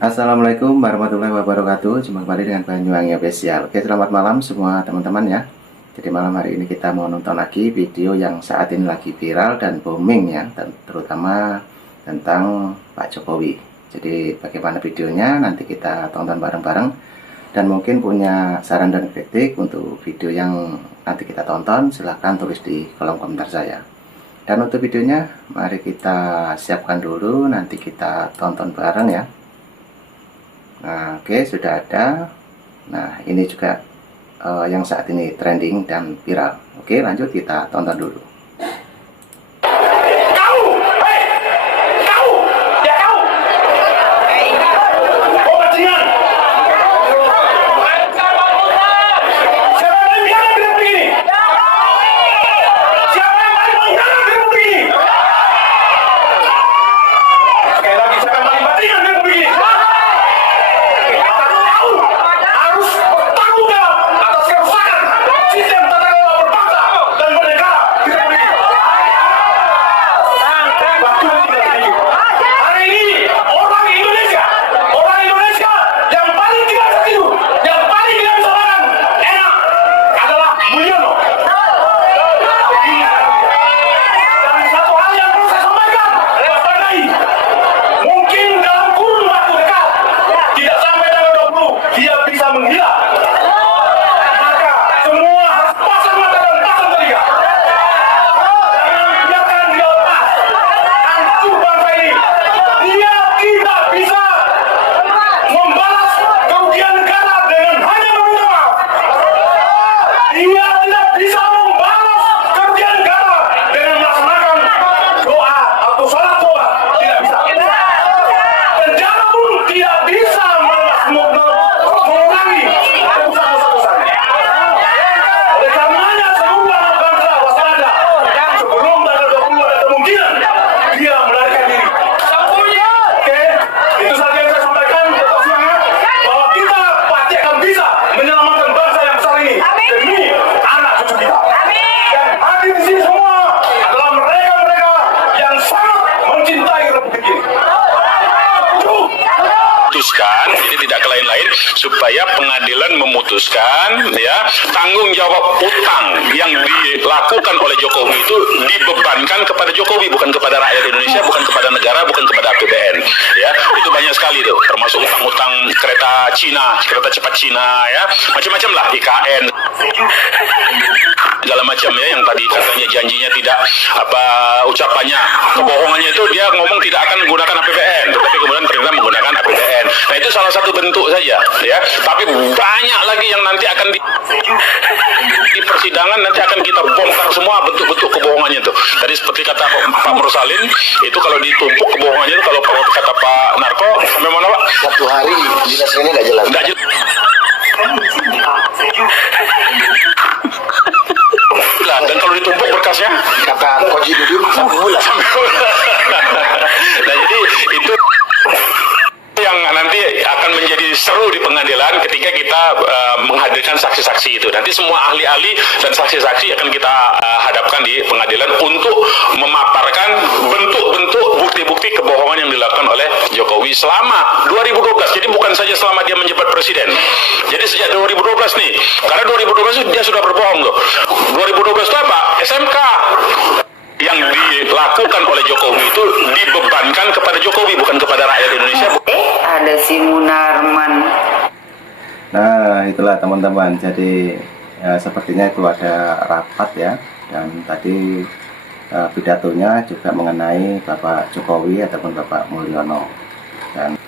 Assalamualaikum warahmatullahi wabarakatuh. Jumpa kembali dengan Banyuwangi Official. Oke, selamat malam semua teman-teman ya. Jadi malam hari ini kita mau nonton lagi video yang saat ini lagi viral dan booming ya, dan terutama tentang Pak Jokowi. Jadi bagaimana videonya nanti kita tonton bareng-bareng, dan mungkin punya saran dan kritik untuk video yang nanti kita tonton, silahkan tulis di kolom komentar saya. Dan untuk videonya mari kita siapkan dulu, nanti kita tonton bareng ya. Nah, oke, sudah ada. Nah, ini juga yang saat ini trending dan viral. Oke, lanjut kita tonton dulu. Jadi tidak ke lain-lain supaya pengadilan memutuskan ya tanggung jawab utang yang dilakukan oleh Jokowi itu dibebankan kepada Jokowi, bukan kepada rakyat Indonesia, bukan kepada negara, bukan kepada APBN ya. Itu banyak sekali tuh, termasuk utang-utang kereta Cina, kereta cepat Cina ya, macam-macam lah, IKN segala macam ya, yang tadi katanya janjinya tidak ucapannya, kebohongannya itu dia ngomong tidak akan menggunakan APBN, tetapi kemudian ternyata menggunakan APBN. Nah, itu salah satu bentuk saja ya, tapi banyak lagi yang nanti akan di persidangan nanti akan kita bongkar semua bentuk-bentuk kebohongannya itu. Tadi seperti kata Pak Mursalin, itu kalau ditumpuk kebohongannya itu, kalau kata Pak Narko sampai mana Pak? Satu hari dinas ini nggak jelas. Nggak jelas. Dan kalau ditumpuk berkasnya Kata Koji Duduk sampai bulan. Nah, jadi itu yang nanti akan menjadi seru di pengadilan ketika kita menghadirkan saksi-saksi itu. Nanti semua ahli-ahli dan saksi-saksi akan kita hadapkan di pengadilan untuk memaparkan bentuk-bentuk bukti-bukti kebohongan yang dilakukan oleh Jokowi selama 2012. Jadi bukan saja selama dia menjabat presiden. Jadi sejak 2012 nih. Karena 2012 dia sudah berbohong loh. 2012 itu apa? SMK yang dilakukan oleh Jokowi itu dibebankan kepada Jokowi, bukan kepada rakyat Indonesia. Ada si Munarman. Nah, itulah teman-teman. Jadi sepertinya itu ada rapat ya, dan tadi pidatonya juga mengenai Bapak Jokowi ataupun Bapak Mulyono. Dan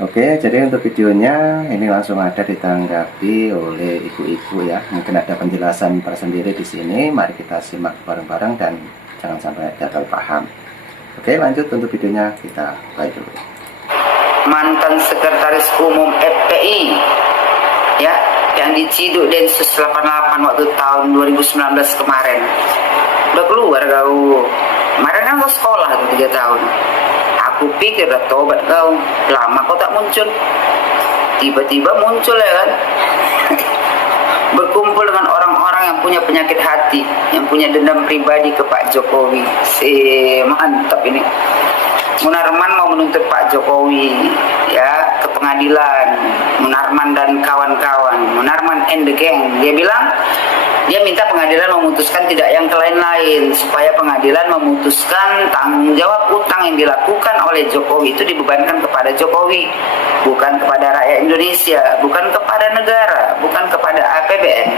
oke, jadi untuk videonya ini langsung ada ditanggapi oleh ibu-ibu ya. Mungkin ada penjelasan tersendiri di sini. Mari kita simak bareng-bareng dan jangan sampai gagal paham. Oke, lanjut untuk videonya kita play dulu. Mantan Sekretaris Umum FPI ya, yang diciduk Densus 88 waktu tahun 2019 kemarin. Udah keluar kau. Kemarin kan kau sekolah tuh 3 tahun. Aku pikir udah tobat kau. Lama kau tak muncul. Tiba-tiba muncul ya kan. Berkumpul dengan orang-orang yang punya penyakit hati, yang punya dendam pribadi ke Pak Jokowi. Mantap ini. Munarman mau menuntut Pak Jokowi ya ke pengadilan. Munarman dan kawan-kawan, Munarman and the gang, dia bilang dia minta pengadilan memutuskan tidak yang ke lain-lain, supaya pengadilan memutuskan tanggung jawab utang yang dilakukan oleh Jokowi itu dibebankan kepada Jokowi, bukan kepada rakyat Indonesia, bukan kepada negara, bukan kepada APBN.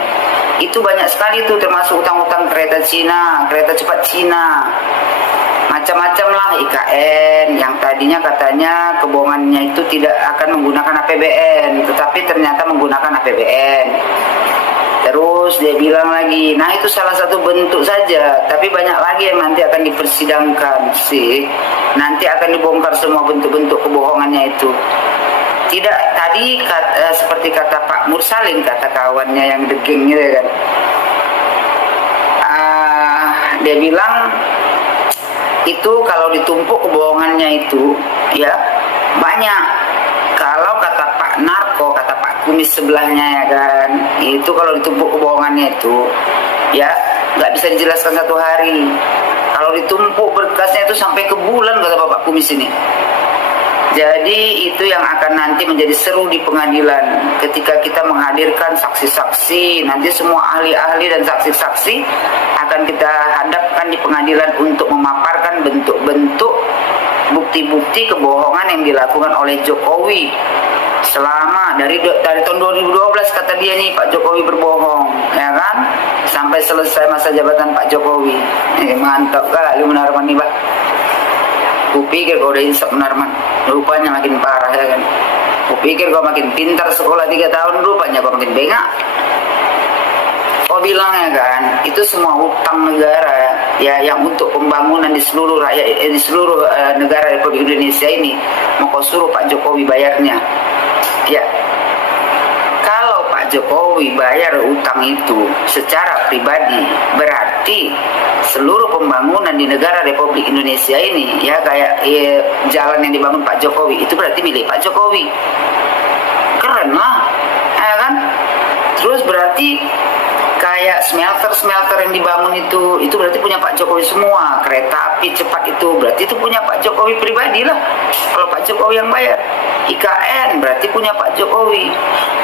Itu banyak sekali itu, termasuk utang-utang kereta Cina, kereta cepat Cina, macam-macam lah, IKN yang tadinya katanya kebohongannya itu tidak akan menggunakan APBN, tetapi ternyata menggunakan APBN. Terus dia bilang lagi, nah itu salah satu bentuk saja, tapi banyak lagi yang nanti akan dipersidangkan sih. Nanti akan dibongkar semua bentuk-bentuk kebohongannya itu. Tidak, tadi seperti kata Pak Mursalin, kata kawannya yang degeng gitu kan. Dia bilang itu kalau ditumpuk kebohongannya itu ya banyak. Kalau kata Pak Narko, kata Pak Kumis sebelahnya ya kan, itu kalau ditumpuk kebohongannya itu ya nggak bisa dijelaskan satu hari. Kalau ditumpuk berkasnya itu sampai ke bulan, kata Bapak Kumis ini. Jadi itu yang akan nanti menjadi seru di pengadilan ketika kita menghadirkan saksi-saksi. Nanti semua ahli-ahli dan saksi-saksi akan kita hadapkan di pengadilan untuk memaparkan bentuk-bentuk bukti-bukti kebohongan yang dilakukan oleh Jokowi selama dari tahun 2012, kata dia nih Pak Jokowi berbohong ya kan, sampai selesai masa jabatan Pak Jokowi. Mantap kali Munarman nih Pak. Kupikir kau udah insap Munarman, rupanya makin parah ya kan. Kupikir kau makin pintar sekolah 3 tahun, rupanya kau makin bengak. Kau bilang ya kan, itu semua utang negara ya yang untuk pembangunan di seluruh rakyat, di seluruh negara Republik Indonesia ini mau kau suruh Pak Jokowi bayarnya. Ya, kalau Pak Jokowi bayar utang itu secara pribadi, berarti seluruh pembangunan di negara Republik Indonesia ini ya kayak jalan yang dibangun Pak Jokowi itu berarti milik Pak Jokowi. Keren lah, ya kan? Terus berarti kayak smelter yang dibangun itu berarti punya Pak Jokowi semua. Kereta api cepat itu berarti itu punya Pak Jokowi pribadi lah, kalau Pak Jokowi yang bayar. IKN berarti punya Pak Jokowi.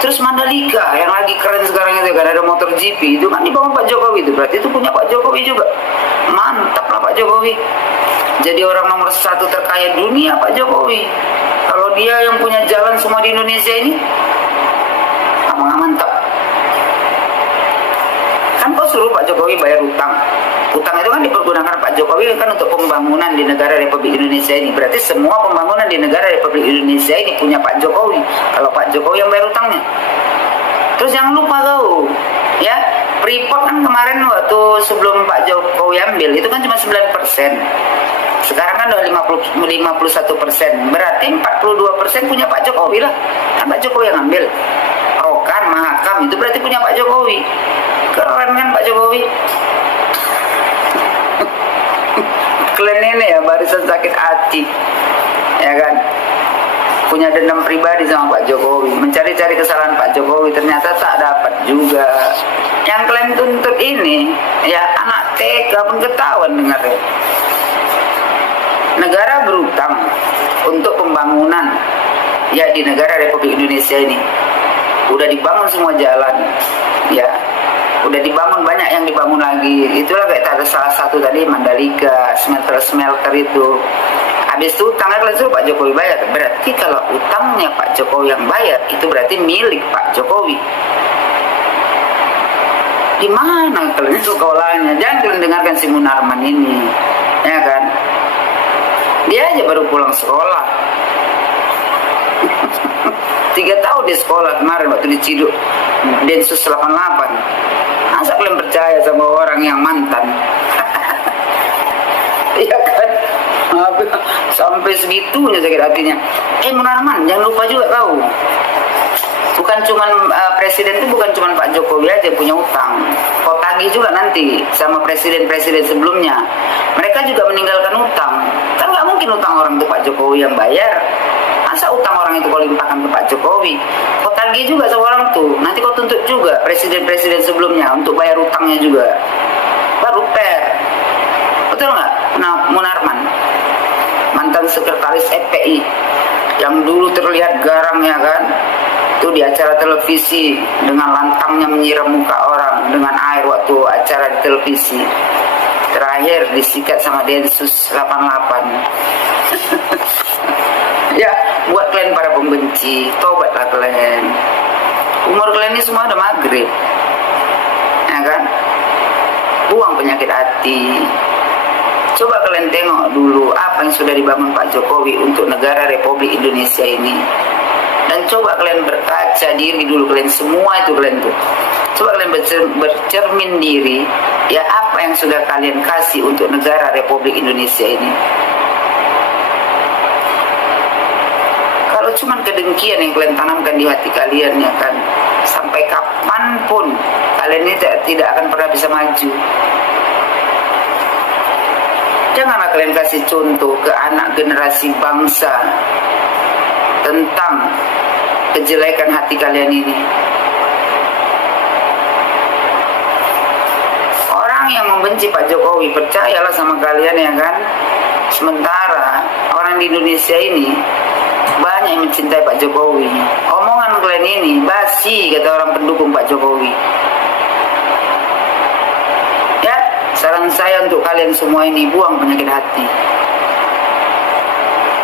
Terus Mandalika yang lagi keren sekarang itu kan, ada motor GP itu kan dibangun Pak Jokowi, itu berarti itu punya Pak Jokowi juga. Mantap lah Pak Jokowi, jadi orang nomor 1 terkaya dunia Pak Jokowi. Kalau dia yang punya jalan semua di Indonesia ini, mantap. Kan kau suruh Pak Jokowi bayar utang. Utang itu kan dipergunakan Pak Jokowi kan untuk pembangunan di negara Republik Indonesia ini. Berarti semua pembangunan di negara Republik Indonesia ini punya Pak Jokowi, kalau Pak Jokowi yang bayar utangnya. Terus jangan lupa kau ya, Freeport kan kemarin waktu sebelum Pak Jokowi ambil itu kan cuma 9%. Sekarang kan udah 51%. Berarti 42% punya Pak Jokowi lah. Kan Pak Jokowi yang ambil. Rokan, Mahakam itu berarti punya Pak Jokowi. Keren kan Pak Jokowi? Kalian ini ya barisan sakit hati, ya kan? Punya dendam pribadi sama Pak Jokowi, mencari-cari kesalahan Pak Jokowi, ternyata tak dapat juga. Yang kalian tuntut ini, ya anak TK pun ketahuan dengarnya. Negara berutang untuk pembangunan, ya di negara Republik Indonesia ini. Udah dibangun semua jalan, ya. Udah dibangun, banyak yang dibangun lagi. Itulah kayak ada salah satu tadi Mandalika, smelter itu. Habis itu utangnya kalian suruh Pak Jokowi bayar. Berarti kalau utangnya Pak Jokowi yang bayar, itu berarti milik Pak Jokowi. Di mana kalian sekolahnya? Jangan kalian dengarkan si Munarman ini, ya kan? Dia aja baru pulang sekolah. 3 tahun di sekolah kemarin waktu diciduk Densus 88. Masa kalian percaya sama orang yang mantan? Iya kan? Sampai segitunya sakit hatinya. Munarman, jangan lupa juga kau. Bukan cuman presiden itu bukan cuman Pak Jokowi aja punya utang. Kau tagih juga nanti sama presiden-presiden sebelumnya. Mereka juga meninggalkan utang. Kan nggak mungkin utang orang itu Pak Jokowi yang bayar. Masa utang orang itu kau limpahkan ke Pak Jokowi? Kau tagih juga sama orang tuh. Nanti kau tuntut juga presiden-presiden sebelumnya untuk bayar utangnya juga. Baru fair. Betul nggak? Nah, Munarman, mantan sekretaris FPI yang dulu terlihat garangnya kan, itu di acara televisi dengan lantangnya menyiram muka orang dengan air waktu acara di televisi. Terakhir disikat sama Densus 88. Ya, buat kalian para pembenci, tobatlah kalian. Umur kalian ini semua udah maghrib, ya kan? Buang penyakit hati. Coba kalian tengok dulu apa yang sudah dibangun Pak Jokowi untuk negara Republik Indonesia ini. Dan coba kalian berkaca diri dulu, kalian semua itu kalian tuh. Coba kalian bercermin diri, ya apa yang sudah kalian kasih untuk negara Republik Indonesia ini. Kalau cuma kedengkian yang kalian tanamkan di hati kalian, ya kan, sampai kapanpun kalian ini tidak akan pernah bisa maju. Janganlah kalian kasih contoh ke anak generasi bangsa tentang kejelekan hati kalian ini. Orang yang membenci Pak Jokowi, percayalah sama kalian, ya kan. Sementara orang di Indonesia ini banyak yang mencintai Pak Jokowi. Omongan kalian ini basi, kata orang pendukung Pak Jokowi. Ya, saran saya untuk kalian semua ini, buang penyakit hati.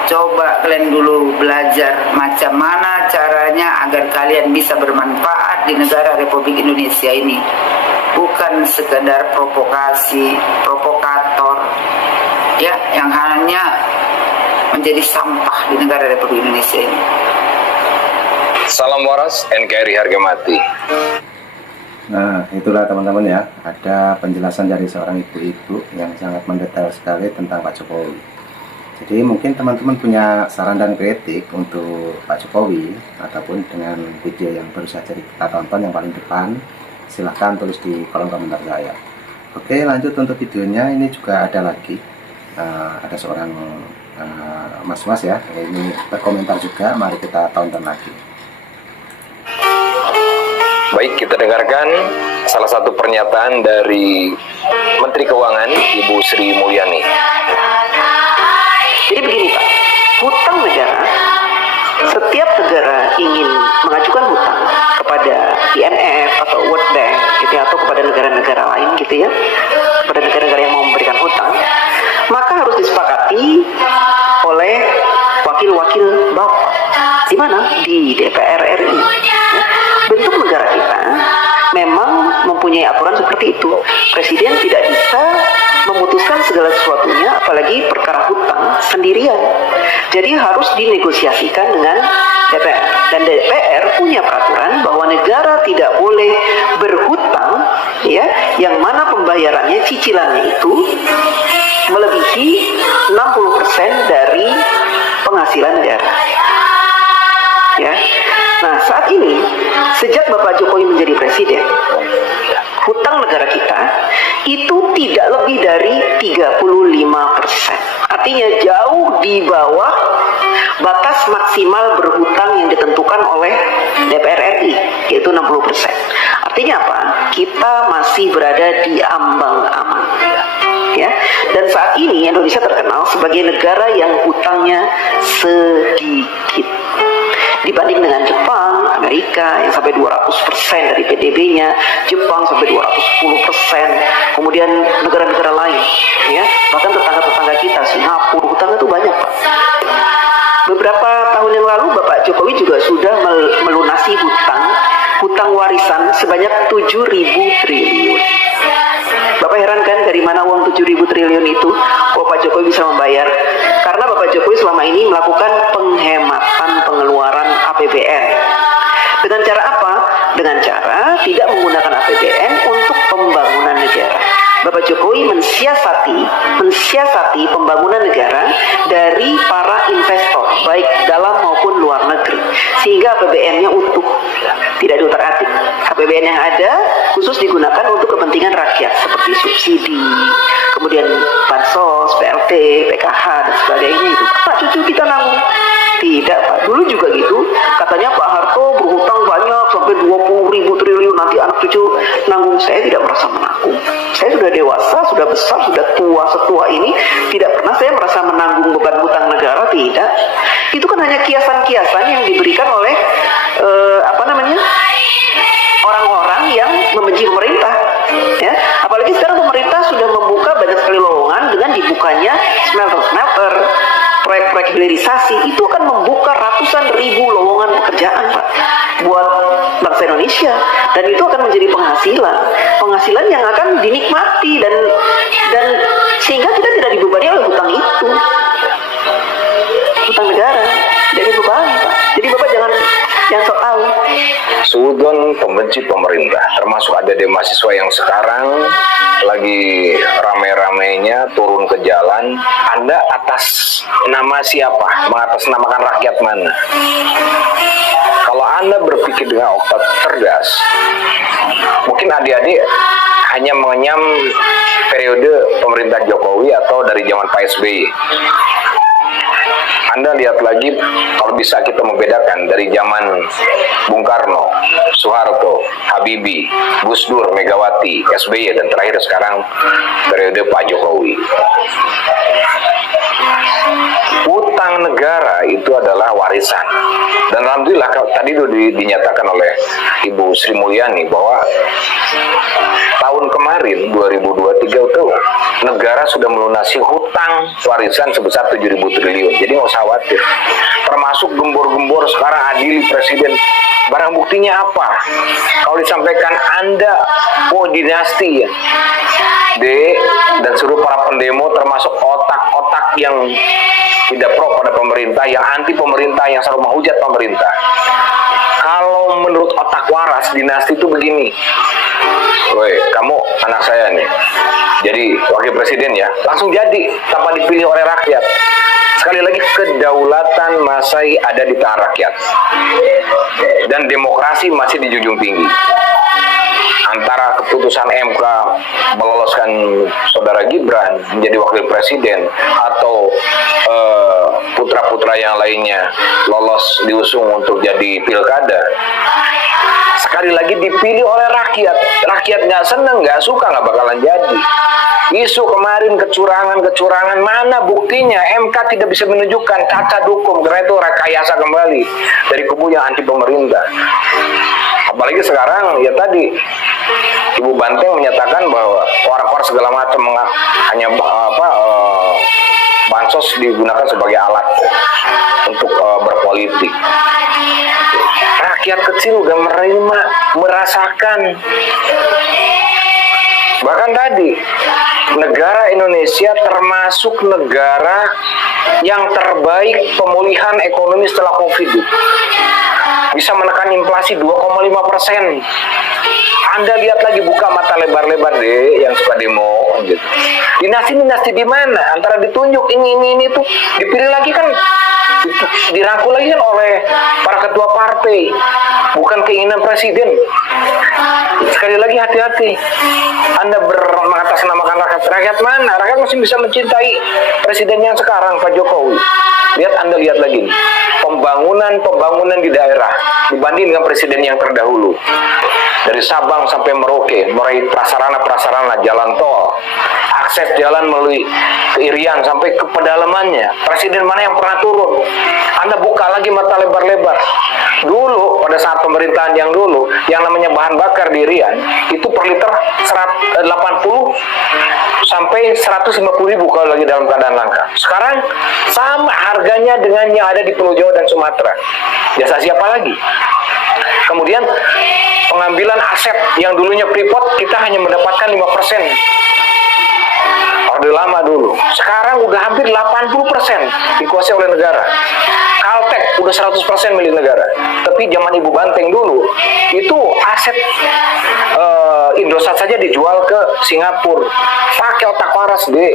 Coba kalian dulu belajar macam mana caranya agar kalian bisa bermanfaat di negara Republik Indonesia ini. Bukan sekedar provokasi, provokator, ya, yang hanya menjadi sampah di negara Republik Indonesia ini. Salam waras, NKRI harga mati. Nah, itulah teman-teman ya, ada penjelasan dari seorang ibu-ibu yang sangat mendetail sekali tentang Pak Jokowi. Jadi mungkin teman-teman punya saran dan kritik untuk Pak Jokowi ataupun dengan video yang baru saja kita tonton yang paling depan, silahkan tulis di kolom komentar saya. Oke, lanjut untuk videonya. Ini juga ada lagi, ada seorang mas-mas ya, ini berkomentar juga. Mari kita tonton lagi. Baik, kita dengarkan salah satu pernyataan dari Menteri Keuangan Ibu Sri Mulyani. Jadi begini Pak, hutang negara, setiap negara ingin mengajukan hutang kepada IMF atau World Bank gitu ya, atau kepada negara-negara lain gitu ya, kepada negara-negara yang mau memberikan hutang, maka harus disepakati oleh wakil-wakil Bapak. Di mana? Di DPR RI. Bentuk negara kita memang mempunyai aturan seperti itu. Presiden tidak bisa memutuskan segala sesuatunya, apalagi perkara hutang sendirian. Jadi harus dinegosiasikan dengan DPR. Dan DPR punya peraturan bahwa negara tidak boleh berhutang, ya, yang mana pembayarannya, cicilannya itu melebihi 60% dari penghasilan negara. Ya. Nah, saat ini sejak Bapak Jokowi menjadi presiden, hutang negara kita itu tidak lebih dari 35%. Artinya jauh di bawah batas maksimal berhutang yang ditentukan oleh DPR RI, yaitu 60%. Artinya apa? Kita masih berada di ambang aman. Ya. Dan saat ini Indonesia terkenal sebagai negara yang hutangnya sedikit. Dibanding dengan Jepang, Amerika yang sampai 200% dari PDB-nya, Jepang sampai 210%, kemudian negara-negara lain, ya, bahkan tetangga-tetangga kita, Singapura, hutangnya itu banyak Pak. Beberapa tahun yang lalu Bapak Jokowi juga sudah melunasi hutang warisan sebanyak 7.000 triliun. Bapak heran kan dari mana uang 7.000 triliun itu Bapak Jokowi bisa membayar? Karena Bapak Jokowi selama ini melakukan penghematan pengeluaran APBN. Dengan cara apa? Dengan cara tidak menggunakan APBN untuk pembangunan negara. Bapak Jokowi mensiasati pembangunan negara dari para investor, baik dalam maupun luar negeri, sehingga APBN-nya utuh, tidak diutak-atik. APBN yang ada khusus digunakan untuk kepentingan rakyat seperti subsidi, kemudian bansos, PLT, PKH dan sebagainya itu. Pak, cucu kita nanggung. Tidak Pak, dulu juga gitu. Katanya Pak Harto berhutang banyak sampai 20.000 triliun, nanti anak cucu nanggung. Saya tidak merasa menanggung. Saya sudah dewasa, sudah besar, sudah tua. Setua ini tidak pernah saya merasa menanggung beban hutang negara, tidak. Itu kan hanya kiasan-kiasan yang diberikan oleh orang-orang yang membenci pemerintah. Ya, apalagi sekarang pemerintah sudah membuka banyak sekali lowongan dengan dibukanya smelter, proyek-proyek hilirisasi. Itu akan membuka ratusan ribu lowongan pekerjaan, Pak, buat bangsa Indonesia, dan itu akan menjadi penghasilan yang akan dinikmati dan sehingga kita tidak dibebani oleh hutang itu, hutang negara dari dibebani, Pak. Jadi Bapak jangan sok tahu. Sudon pembenci pemerintah, termasuk ada demo mahasiswa yang sekarang lagi rame-ramenya turun ke jalan. Anda atas nama siapa? Mengatasnamakan rakyat mana? Kalau Anda berpikir dengan otak cerdas, mungkin adik-adik hanya mengenyam periode pemerintah Jokowi atau dari zaman Pak SBY. Anda lihat lagi, kalau bisa kita membedakan dari zaman Bung Karno, Soeharto, Habibie, Gus Dur, Megawati, SBY, dan terakhir sekarang periode Pak Jokowi. Utang negara itu adalah warisan. Dan alhamdulillah tadi itu dinyatakan oleh Ibu Sri Mulyani bahwa tahun kemarin 2023 itu negara sudah melunasi hutang warisan sebesar 7.000 triliun. Jadi nggak usah khawatir. Termasuk gembor-gembor sekarang adili presiden. Barang buktinya apa? Kalau disampaikan Anda, dinasti ya. Dan seluruh para pendemo termasuk otak-otak yang tidak pro pada pemerintah, yang anti pemerintah, yang selalu menghujat pemerintah. Kalau menurut otak waras, dinasti itu begini. Woi, kamu anak saya nih, jadi wakil presiden ya, langsung jadi tanpa dipilih oleh rakyat. Sekali lagi, kedaulatan masih ada di tangan rakyat, dan demokrasi masih dijunjung tinggi. Antara keputusan MK meloloskan saudara Gibran menjadi wakil presiden atau putra-putra yang lainnya lolos diusung untuk jadi pilkada, sekali lagi dipilih oleh rakyat. Rakyat nggak seneng, nggak suka, nggak bakalan jadi. Isu kemarin kecurangan, mana buktinya? MK tidak bisa menunjukkan, cacat hukum, karena itu rekayasa kembali dari kubu yang anti pemerintah. Apalagi sekarang ya tadi Ibu Banteng menyatakan bahwa war-war segala macam hanya bansos digunakan sebagai alat untuk berpolitik. Rakyat kecil udah merasakan. Bahkan tadi negara Indonesia termasuk negara yang terbaik pemulihan ekonomi setelah COVID. Bisa menekan inflasi 2,5%. Anda lihat lagi, buka mata lebar-lebar deh yang suka demo gitu. Dinasti di mana? Antara ditunjuk ini tuh dipilih lagi kan, dirangkul lagi kan oleh para ketua partai, bukan keinginan presiden. Sekali lagi hati-hati. Anda mengatasnamakan rakyat. Rakyat mana? Rakyat masih bisa mencintai presiden yang sekarang, Pak Jokowi. Anda lihat lagi nih, pembangunan di daerah dibanding dengan presiden yang terdahulu. Dari Sabang sampai Merauke, mulai prasarana jalan tol, akses jalan melalui Irian sampai ke pedalamannya. Presiden mana yang pernah turun? Anda buka lagi mata lebar-lebar. Dulu pada saat pemerintahan yang dulu, yang namanya bahan bakar di Irian itu per liter 80 sampai 150 ribu kalau lagi dalam keadaan langka. Sekarang sama harganya dengan yang ada di Pulau Jawa dan Sumatera. Jasa siapa lagi? Kemudian pengambilan aset yang dulunya Freeport kita hanya mendapatkan 5%. Orde lama dulu. Sekarang udah hampir 80% dikuasai oleh negara. Caltech udah 100% milik negara. Tapi zaman Ibu Banteng dulu itu aset Indosat saja dijual ke Singapura. Pakai otak waras deh.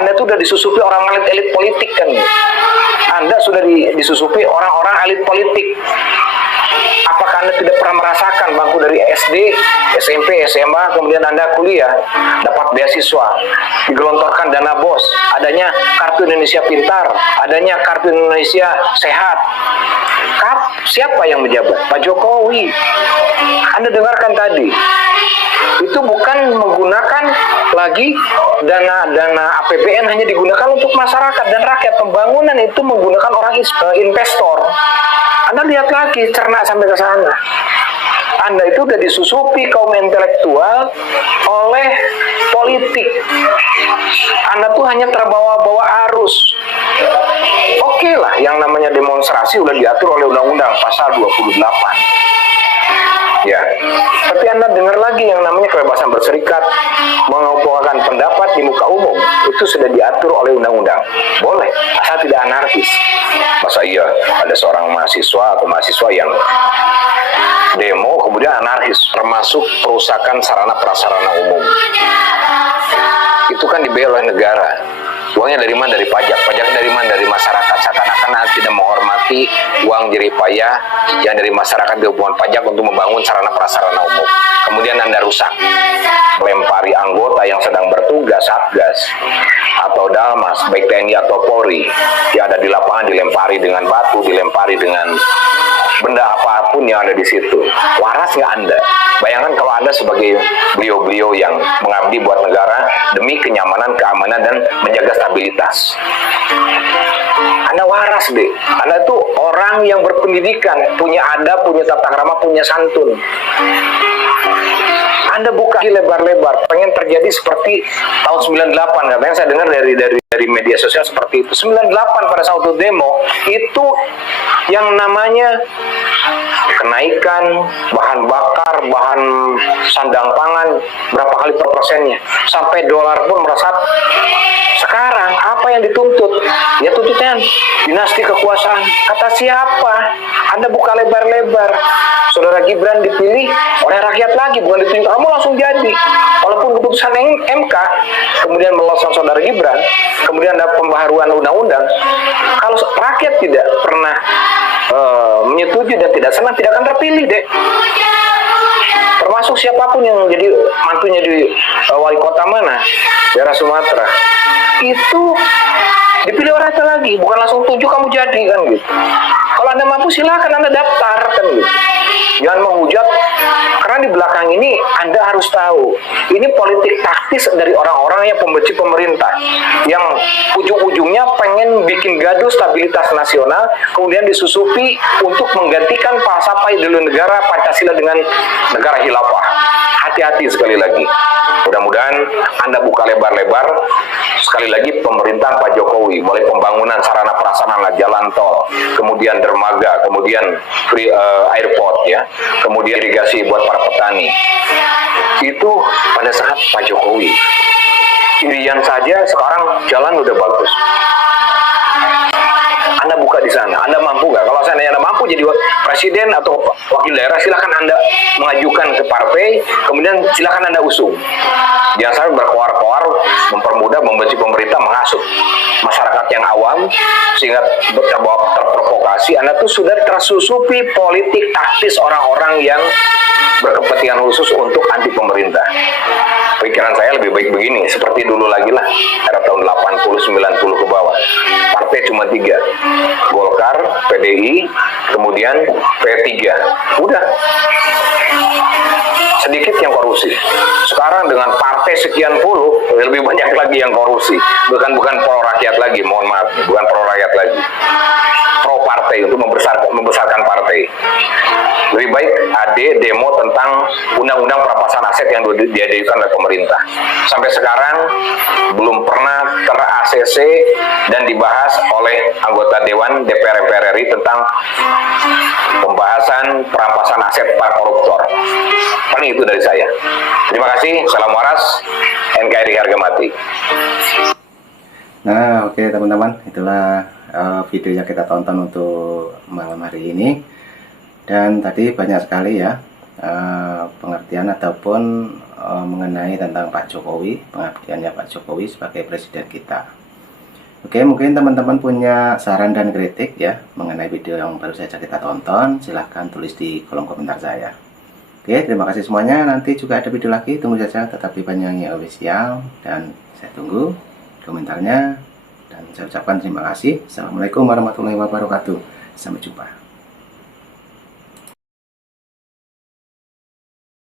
Anda tuh udah disusupi orang elit politik kan. Anda sudah disusupi orang-orang elit politik. Apakah Anda tidak pernah merasakan bangku dari SD, SMP, SMA, kemudian Anda kuliah, dapat beasiswa, digelontorkan dana BOS, adanya Kartu Indonesia Pintar, adanya Kartu Indonesia Sehat. Siapa yang menjabat? Pak Jokowi. Anda dengarkan tadi. Itu bukan menggunakan lagi dana APBN, hanya digunakan untuk masyarakat dan rakyat. Pembangunan itu menggunakan orang investor. Anda lihat lagi, cerna sampai ke sana. Anda itu udah disusupi kaum intelektual oleh politik. Anda tuh hanya terbawa-bawa arus. Oke lah, yang namanya demonstrasi udah diatur oleh Undang-Undang Pasal 28. Ya, tapi Anda dengar lagi yang namanya kebebasan berserikat, mengemukakan pendapat di muka umum, itu sudah diatur oleh undang-undang. Boleh, asal tidak anarkis. Masa iya ada seorang mahasiswa atau mahasiswa yang demo kemudian anarkis, termasuk perusakan sarana prasarana umum. Itu kan dibayar oleh negara. Uangnya dari mana? Dari pajak. Pajak dari mana? Dari masyarakat. Seakan-akan Anda tidak menghormati uang jerih payah yang dari masyarakat dihubungan pajak untuk membangun sarana prasarana umum. Kemudian Anda rusak. Melempari anggota yang sedang bertugas, Satgas atau Dalmas, baik TNI atau Polri, yang ada di lapangan, dilempari dengan batu, dilempari dengan benda apapun yang ada di situ. Waras nggak Anda? Bayangkan kalau Anda sebagai beliau-beliau yang mengabdi buat negara demi kenyamanan, keamanan, dan menjaga stabilitas. Anda waras deh. Anda itu orang yang berpendidikan, punya adab, punya tata krama, punya santun. Anda buka lebar-lebar, pengen terjadi seperti tahun 98, katanya saya dengar dari media sosial seperti itu. 98 pada saat itu demo, itu yang namanya kenaikan bahan bakar, bahan sandang pangan, berapa kali per persennya, sampai dolar pun merasap. Sekarang apa yang dituntut? Ya tuntutan dinasti kekuasaan. Kata siapa? Anda buka lebar-lebar. Saudara Gibran dipilih oleh rakyat lagi, bukan ditunjuk. Kamu langsung jadi. Walaupun keputusan MK kemudian meloloskan saudara Gibran, kemudian ada pembaharuan undang-undang. Kalau rakyat tidak pernah menyetujui dan tidak senang, tidak akan terpilih deh. Termasuk siapapun yang jadi mantunya di wali kota mana, daerah Sumatera, itu dipilih orang itu lagi, bukan langsung tunjuk kamu jadi kan gitu. Kalau Anda mampu silakan Anda daftar kan gitu. Jangan menghujat, karena di belakang ini Anda harus tahu, ini politik taktis dari orang-orang yang pembenci pemerintah, yang ujung-ujungnya pengen bikin gaduh stabilitas nasional, kemudian disusupi untuk menggantikan falsafah ideologi negara Pancasila dengan negara khilafah. Hati-hati sekali lagi. Mudah-mudahan Anda buka lebar-lebar. Sekali lagi pemerintahan Pak Jokowi, mulai pembangunan sarana prasarana jalan tol, kemudian dermaga, kemudian free airport ya, kemudian irigasi buat para petani. Itu pada saat Pak Jokowi. Irian saja sekarang jalan udah bagus. Anda buka di sana. Anda mampu nggak? Kalau saya Anda mampu jadi presiden atau wakil daerah, silakan Anda mengajukan ke partai, kemudian silakan Anda usung. Jangan sampai berkoar-koar, mempermudah, membenci pemerintah, menghasut masyarakat yang awam, sehingga terprovokasi. Anda tuh sudah tersusupi politik taktis orang-orang yang berkepentingan khusus untuk anti pemerintah. Pikiran saya lebih baik begini, seperti dulu lagi lah, era tahun 80-90 ke bawah. Partai cuma 3, Golkar, PDI, kemudian P3. Udah. Sedikit yang korupsi. Sekarang dengan partai sekian puluh, lebih banyak lagi yang korupsi. Bukan pro rakyat lagi, mohon maaf, bukan pro rakyat lagi. Pro partai untuk membesarkan partai. Lebih baik demo tentang undang-undang perampasan aset yang diajukan oleh pemerintah. Sampai sekarang belum pernah ter-ACC dan dibahas oleh anggota Dewan DPR MPR RI tentang pembahasan perampasan aset para koruptor. Paling itu dari saya. Terima kasih. Salam waras. NKRI harga mati. Nah, oke teman-teman, itulah video yang kita tonton untuk malam hari ini. Dan tadi banyak sekali ya pengertian ataupun mengenai tentang Pak Jokowi, pengabdiannya Pak Jokowi sebagai presiden kita. Oke, mungkin teman-teman punya saran dan kritik ya mengenai video yang baru saja kita tonton, silahkan tulis di kolom komentar saya. Oke, terima kasih semuanya. Nanti juga ada video lagi, tunggu saja tetap di Banyuwangi Official, dan saya tunggu komentarnya, dan saya ucapkan terima kasih. Assalamualaikum warahmatullahi wabarakatuh. Sampai jumpa.